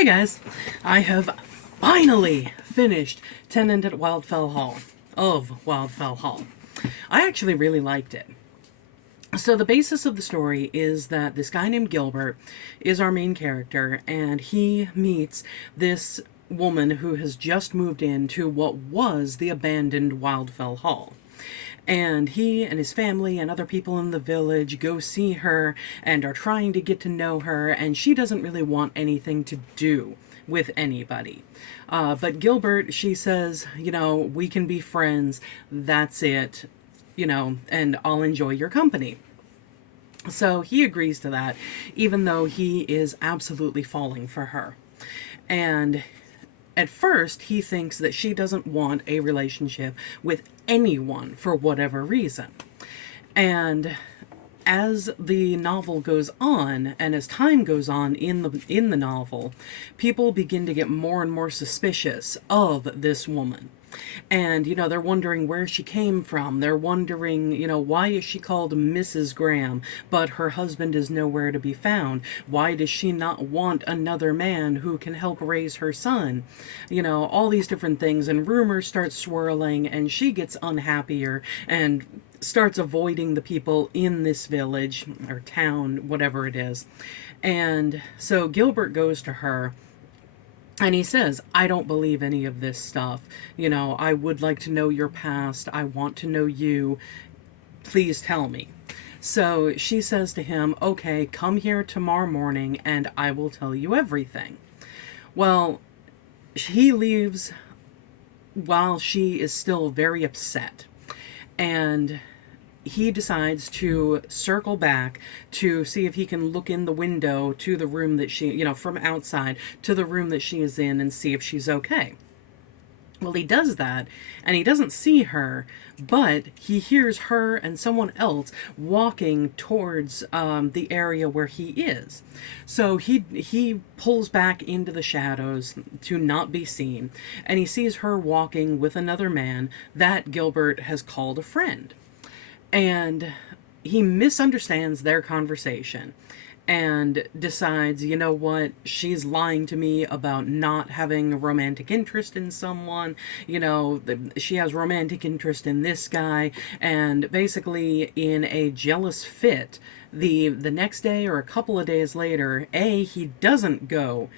Hey guys, I have finally finished Tenant at Wildfell Hall, of Wildfell Hall. I actually really liked it. So the basis of the story is that this guy named Gilbert is our main character, and he meets this woman who has just moved into what was the abandoned Wildfell Hall. And he and his family and other people in the village go see her and are trying to get to know her, and she doesn't really want anything to do with anybody. But Gilbert, she says, we can be friends, that's it, and I'll enjoy your company. So he agrees to that, even though he is absolutely falling for her. And at first, he thinks that she doesn't want a relationship with anyone for whatever reason. And as the novel goes on, and as time goes on in the novel, people begin to get more and more suspicious of this woman. And, they're wondering where she came from. They're wondering, why is she called Mrs. Graham, but her husband is nowhere to be found? Why does she not want another man who can help raise her son? All these different things. And rumors start swirling, and she gets unhappier and starts avoiding the people in this village or town, whatever it is. And so Gilbert goes to her and he says, I don't believe any of this stuff. I would like to know your past. I want to know you. Please tell me. So she says to him, okay, come here tomorrow morning and I will tell you everything. Well, he leaves while she is still very upset. And he decides to circle back to see if he can look in the window to the room that she, from outside to the room that she is in and see if she's okay. Well, he does that, and he doesn't see her, but he hears her and someone else walking towards the area where he is. So he pulls back into the shadows to not be seen, and he sees her walking with another man that Gilbert has called a friend. And he misunderstands their conversation and decides, you know what, she's lying to me about not having a romantic interest in someone. She has romantic interest in this guy. And basically, in a jealous fit, the next day or a couple of days later, A, he doesn't go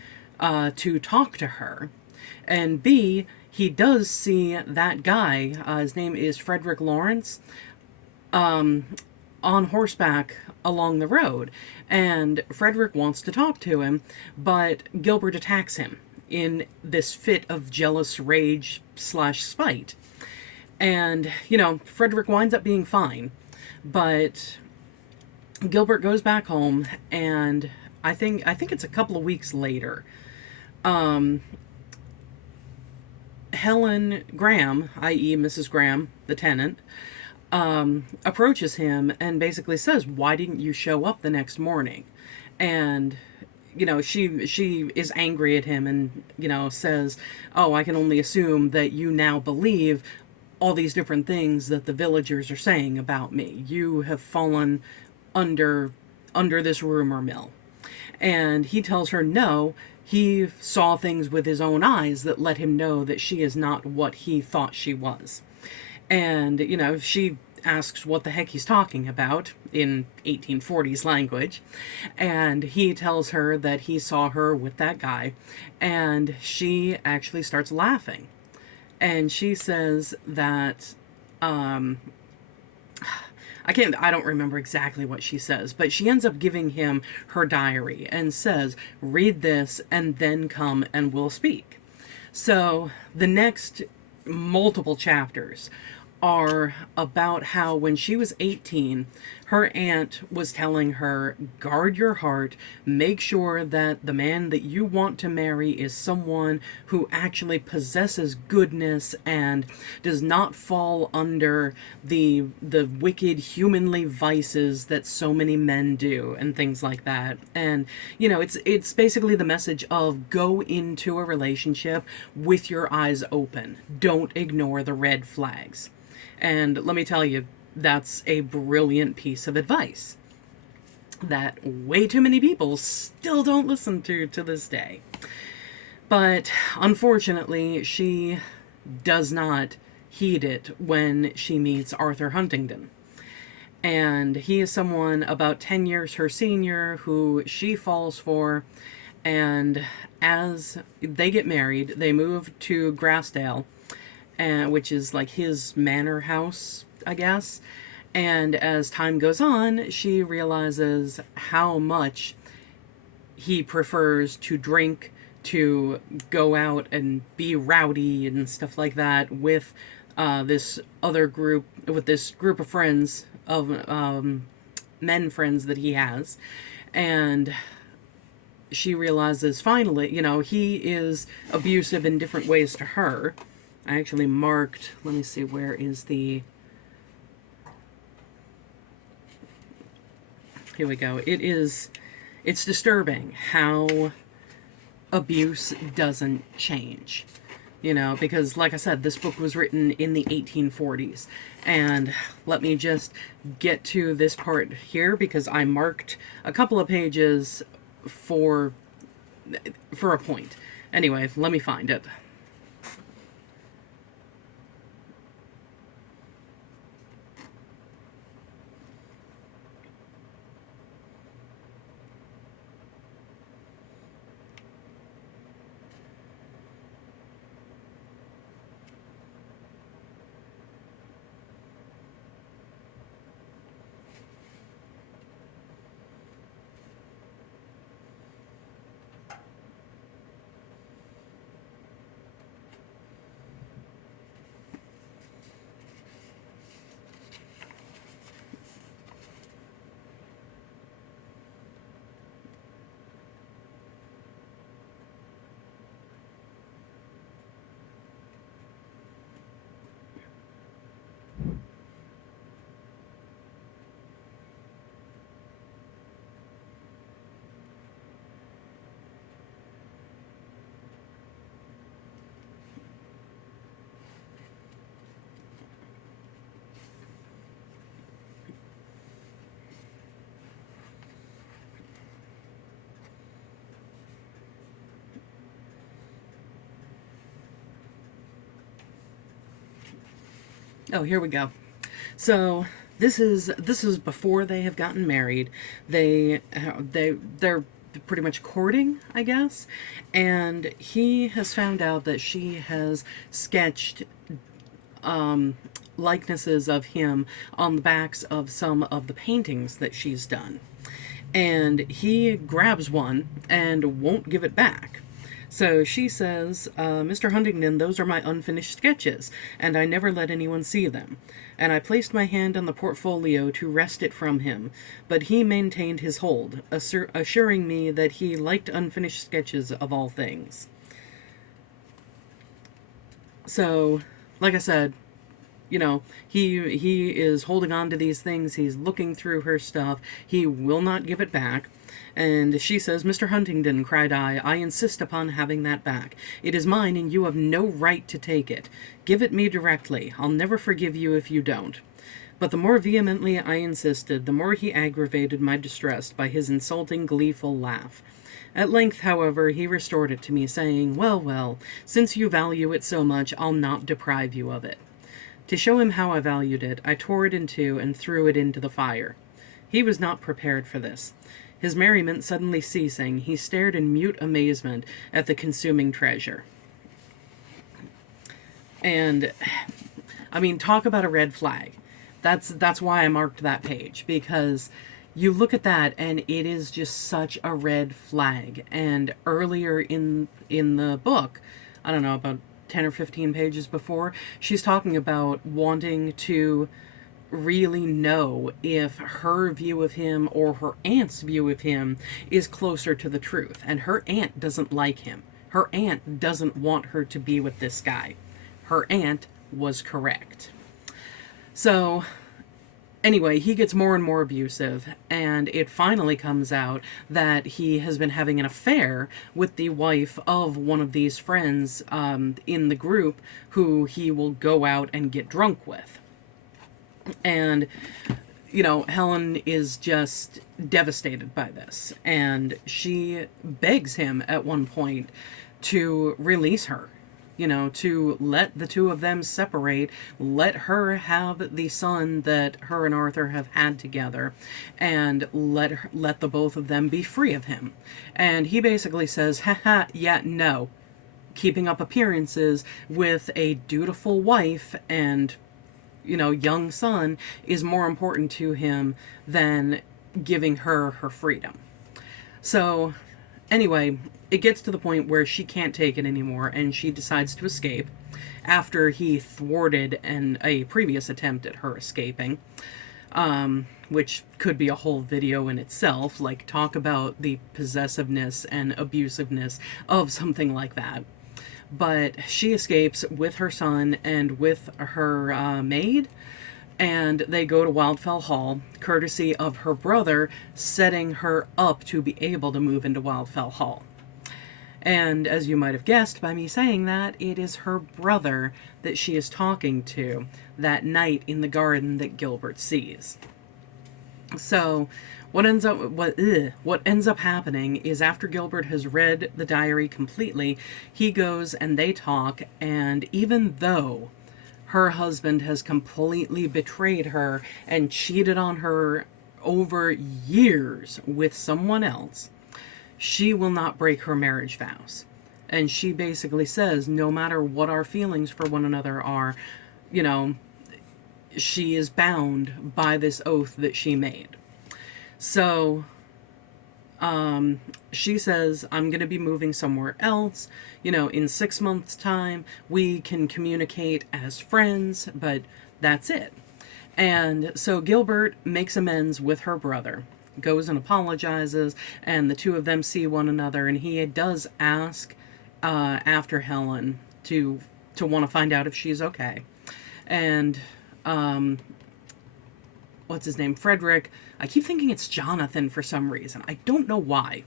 to talk to her. And B, he does see that guy, his name is Frederick Lawrence, on horseback along the road, and Frederick wants to talk to him, but Gilbert attacks him in this fit of jealous rage / spite. And Frederick winds up being fine, but Gilbert goes back home, and I think it's a couple of weeks later, Helen Graham, i.e. Mrs. Graham, the tenant, approaches him and basically says, why didn't you show up the next morning? And she is angry at him and says, oh, I can only assume that you now believe all these different things that the villagers are saying about me. You have fallen under this rumor mill. And he tells her no, he saw things with his own eyes that let him know that she is not what he thought she was. And, she asks what the heck he's talking about in 1840s language. And he tells her that he saw her with that guy. And she actually starts laughing. And she says that, I don't remember exactly what she says, but she ends up giving him her diary and says, read this and then come and we'll speak. So the next multiple chapters are about how when she was 18, her aunt was telling her, guard your heart, make sure that the man that you want to marry is someone who actually possesses goodness and does not fall under the wicked humanly vices that so many men do and things like that. And it's basically the message of go into a relationship with your eyes open. Don't ignore the red flags. And let me tell you, that's a brilliant piece of advice that way too many people still don't listen to this day. But unfortunately, she does not heed it when she meets Arthur Huntingdon. And he is someone about 10 years her senior who she falls for. And as they get married, they move to Grassdale, which is like his manor house, I guess. And as time goes on, she realizes how much he prefers to drink, to go out and be rowdy and stuff like that with this group of friends, of men friends that he has. And she realizes finally, he is abusive in different ways to her. I actually marked, let me see, where is the... Here we go. It's disturbing how abuse doesn't change. Because like I said, this book was written in the 1840s. And let me just get to this part here because I marked a couple of pages for a point. Anyway, let me find it. Oh, here we go. So this is before they have gotten married. They're pretty much courting, I guess, and he has found out that she has sketched likenesses of him on the backs of some of the paintings that she's done. And he grabs one and won't give it back. So she says, Mr. Huntingdon, those are my unfinished sketches, and I never let anyone see them. And I placed my hand on the portfolio to wrest it from him, but he maintained his hold, assuring me that he liked unfinished sketches of all things. So, like I said, he is holding on to these things. He's looking through her stuff. He will not give it back. And she says, Mr. Huntingdon, cried I insist upon having that back. It is mine, and you have no right to take it. Give it me directly. I'll never forgive you if you don't. But the more vehemently I insisted, the more he aggravated my distress by his insulting, gleeful laugh. At length, however, he restored it to me, saying, Well, well, since you value it so much, I'll not deprive you of it. To show him how I valued it, I tore it in two and threw it into the fire. He was not prepared for this. His merriment suddenly ceasing, he stared in mute amazement at the consuming treasure. And, I mean, talk about a red flag. That's why I marked that page, because you look at that and it is just such a red flag. And earlier in the book, I don't know, about 10 or 15 pages before, she's talking about wanting to really know if her view of him or her aunt's view of him is closer to the truth. And her aunt doesn't like him. Her aunt doesn't want her to be with this guy. Her aunt was correct. So, anyway, he gets more and more abusive, and it finally comes out that he has been having an affair with the wife of one of these friends in the group who he will go out and get drunk with. And, Helen is just devastated by this. And she begs him at one point to release her, to let the two of them separate, let her have the son that her and Arthur have had together, and let the both of them be free of him. And he basically says, haha, yeah, no. Keeping up appearances with a dutiful wife and, young son is more important to him than giving her her freedom. So, anyway, it gets to the point where she can't take it anymore and she decides to escape after he thwarted a previous attempt at her escaping, which could be a whole video in itself. Like, talk about the possessiveness and abusiveness of something like that. But she escapes with her son and with her maid, and they go to Wildfell Hall, courtesy of her brother setting her up to be able to move into Wildfell Hall. And as you might have guessed by me saying that, it is her brother that she is talking to that night in the garden that Gilbert sees. So what ends up happening is, after Gilbert has read the diary completely, he goes and they talk, and even though her husband has completely betrayed her and cheated on her over years with someone else, she will not break her marriage vows. And she basically says, no matter what our feelings for one another are, she is bound by this oath that she made. So, she says, I'm going to be moving somewhere else. In 6 months' time, we can communicate as friends, but that's it. And so Gilbert makes amends with her brother, goes and apologizes, and the two of them see one another, and he does ask after Helen to want to find out if she's okay. And what's his name? Frederick. I keep thinking it's Jonathan for some reason. I don't know why.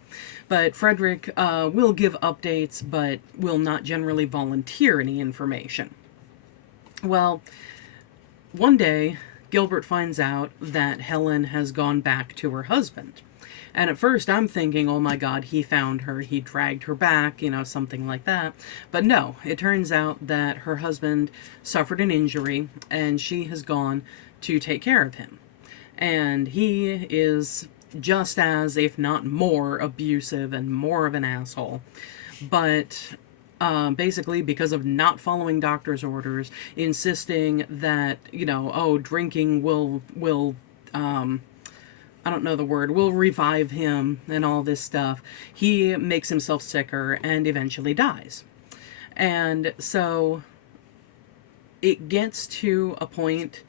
But Frederick will give updates, but will not generally volunteer any information. Well, one day, Gilbert finds out that Helen has gone back to her husband. And at first I'm thinking, oh my God, he found her, he dragged her back, something like that. But no, it turns out that her husband suffered an injury and she has gone to take care of him. And he is just as, if not more, abusive and more of an asshole. But basically, because of not following doctor's orders, insisting that, drinking will I don't know the word, will revive him and all this stuff, he makes himself sicker and eventually dies. And so it gets to a point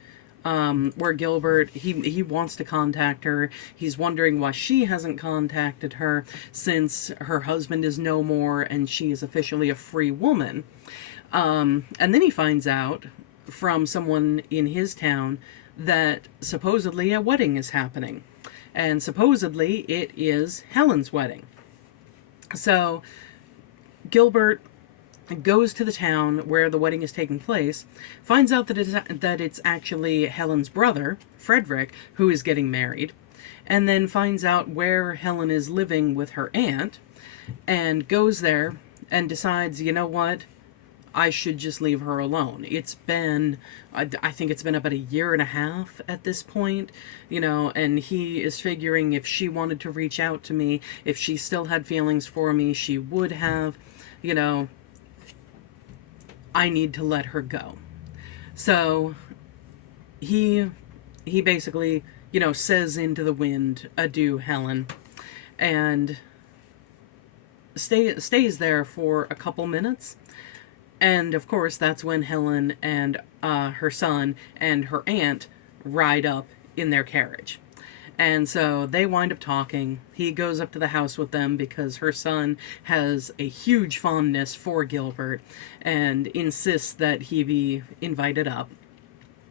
where Gilbert, he wants to contact her. He's wondering why she hasn't contacted her, since her husband is no more and she is officially a free woman. And then he finds out from someone in his town that supposedly a wedding is happening. And supposedly it is Helen's wedding. So Gilbert goes to the town where the wedding is taking place, finds out that it's actually Helen's brother, Frederick, who is getting married, and then finds out where Helen is living with her aunt, and goes there and decides, you know what, I should just leave her alone. It's been, I think it's been about 1.5 years at this point, and he is figuring if she wanted to reach out to me, if she still had feelings for me, she would have, I need to let her go. So he basically, says into the wind, adieu, Helen, and stays there for a couple minutes. And of course, that's when Helen and her son and her aunt ride up in their carriage. And so they wind up talking. He goes up to the house with them because her son has a huge fondness for Gilbert and insists that he be invited up.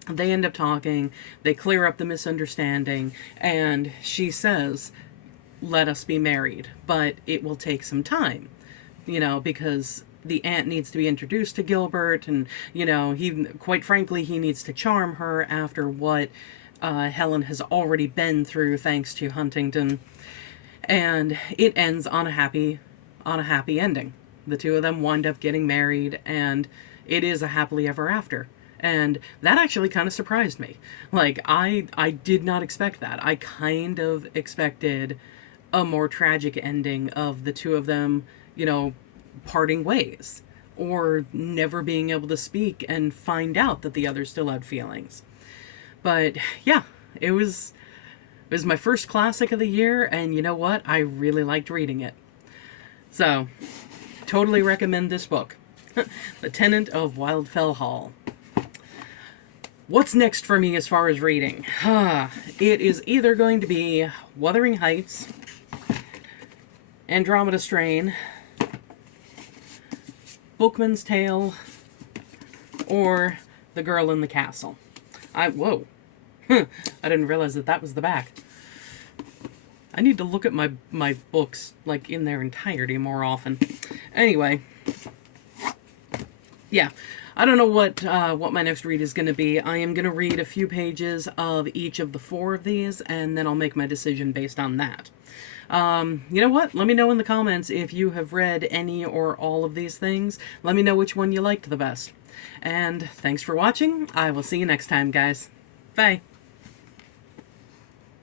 They end up talking. They clear up the misunderstanding. And she says, let us be married. But it will take some time, because the aunt needs to be introduced to Gilbert. And, he, quite frankly, he needs to charm her after what Helen has already been through thanks to Huntington, and it ends on a happy ending. The two of them wind up getting married, and it is a happily ever after. And that actually kind of surprised me. Like, I did not expect that. I kind of expected a more tragic ending of the two of them, you know, parting ways or never being able to speak and find out that the other still had feelings. But yeah, it was my first classic of the year, and you know what? I really liked reading it. So, totally recommend this book. The Tenant of Wildfell Hall. What's next for me as far as reading? It is either going to be Wuthering Heights, Andromeda Strain, Bookman's Tale, or The Girl in the Castle. Whoa. I didn't realize that was the back. I need to look at my books, like, in their entirety more often. Anyway. Yeah. I don't know what my next read is going to be. I am going to read a few pages of each of the 4 of these, and then I'll make my decision based on that. You know what? Let me know in the comments if you have read any or all of these things. Let me know which one you liked the best. And thanks for watching. I will see you next time, guys. Bye.